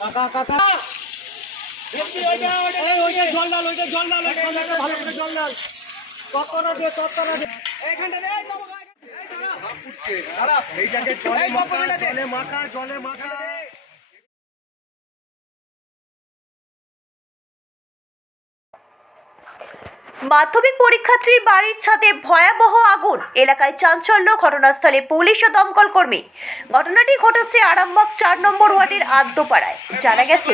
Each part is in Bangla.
কাকা কাকা ওইটা জল ডাল ভালো করে জল ডাল তত্ত্বটা দে এইখানটা দে জলে মাখা মাধ্যমিক পরীক্ষার্থীর বাড়ির ছাদে ভয়াবহ আগুন, এলাকায় চাঞ্চল্য, ঘটনাস্থলে পুলিশ ও দমকল কর্মী। ঘটনাটি ঘটেছে আরামবাগ ৪ নম্বর ওয়ার্ডের আদ্যপাড়ায়। জানা গেছে,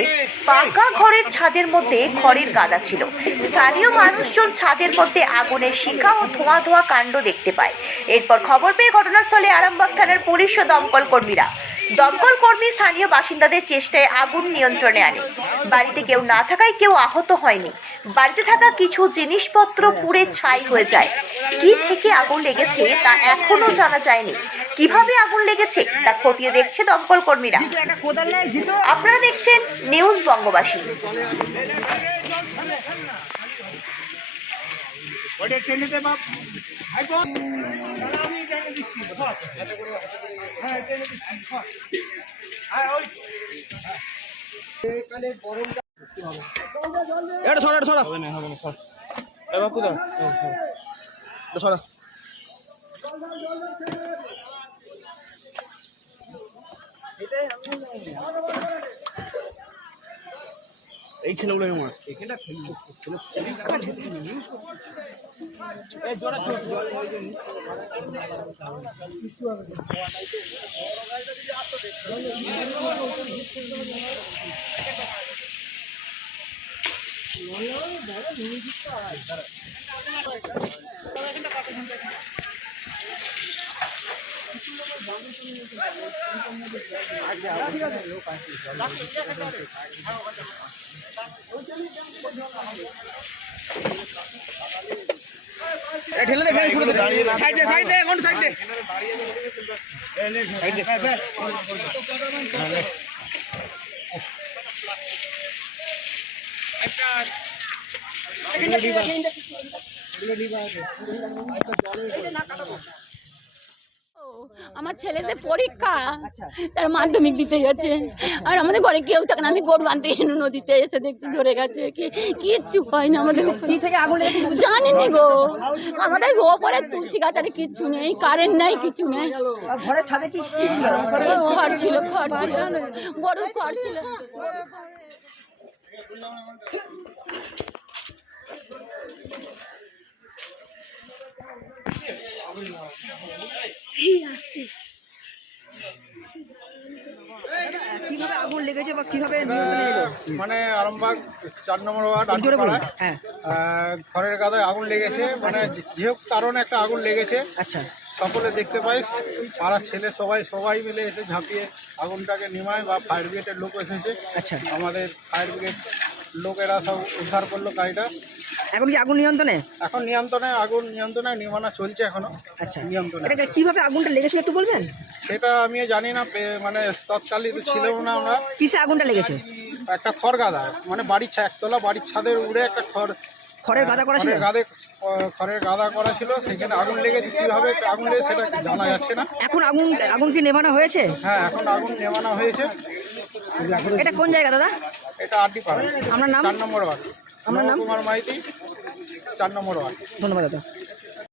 পাকা ঘরের ছাদের মধ্যে খড়ের গাদা ছিল। স্থানীয় মানুষজন ছাদের মধ্যে আগুনের শিখা ও ধোঁয়া ধোঁয়া কাণ্ড দেখতে পায়। এরপর খবর পেয়ে ঘটনাস্থলে আরামবাগ থানার পুলিশ ও দমকল কর্মীরা। দমকল কর্মী স্থানীয় বাসিন্দাদের চেষ্টায় আগুন নিয়ন্ত্রণে আনে। বাড়িতে কেউ না থাকায় কেউ আহত হয়নি। বাড়িতে থাকা কিছু জিনিসপত্র পুড়ে ছাই হয়ে যায়। কি থেকে আগুন লেগেছে তা এখনো জানা যায়নি। কিভাবে আগুন লেগেছে তা খতিয়ে দেখছে দমকল কর্মীরা। আপনারা দেখছেন নিউজ বঙ্গবাসী। এই ছেলেগুলো ঠেলে দেখে সাইড দে কোন সাইড দে আমার ছেলেদের পরীক্ষা, তার মাধ্যমিক দিতে গেছে, আর আমাদের ঘরে কেউ থাকে না। আমি গরু আনতে নদীতে এসে দেখছি ধরে গেছে, কিচ্ছু হয় না। আমাদের কি থেকে আগুন জানিনি গো। আমাদের ওপরে তুলসী গাছ আর কিচ্ছু নেই, কারেন্ট নেই, কিছু নেই। ঘরের ছাদে কি খড় ছিল, গরুর খড় ছিল। কিভাবে আগুন লেগেছে বা কিভাবে মানে আরামবাগ ৪ নম্বর ওয়ার্ড ঘরের গাদায় আগুন লেগেছে। মানে যে হোক কারণে একটা আগুন লেগেছে। আচ্ছা, সকলে দেখতে পাই, পাড়ার ছেলে সবাই মিলে এসে ঝাঁপিয়ে আগুনটাকে নিমায় বা ফায়ার ব্রিগেডের লোক এসেছে। আচ্ছা, আমাদের ফায়ার ব্রিগেড লোকেরা সব উদ্ধার করলো গাড়িটা। এখন কি আগুন নিয়ন্ত্রণে? এখন আগুন নিয়ন্ত্রণে নিমানো চলছে এখনো। আচ্ছা, নিয়ন্ত্রণে। এটা কিভাবে আগুনটা লেগেছিল একটু বলবেন? সেটা আমিও জানি না, মানে তৎকালীন ছিলেও না আমরা। কিসে আগুনটা লেগেছে? একটা খড় গাদা, মানে একতলা বাড়ির ছাদের উপরে একটা খড়ের গাদা করা ছিল। খড়ের গাদা করা ছিল, সেখানে আগুন লেগেছে। কিভাবে আগুন লেগেছে সেটা জানা যাচ্ছে না। এখন আগুন কি নেভানো হয়েছে? হ্যাঁ, এখন আগুন নেভানো হয়েছে। এটা কোন জায়গা দাদা? এটা আড্ডিপাড়া। আপনার নাম? ৪ নম্বর ওয়ার্ড। আমার নাম কুমার মাইতি, ৪ নম্বর ওয়ার্ড। ধন্যবাদ দাদা।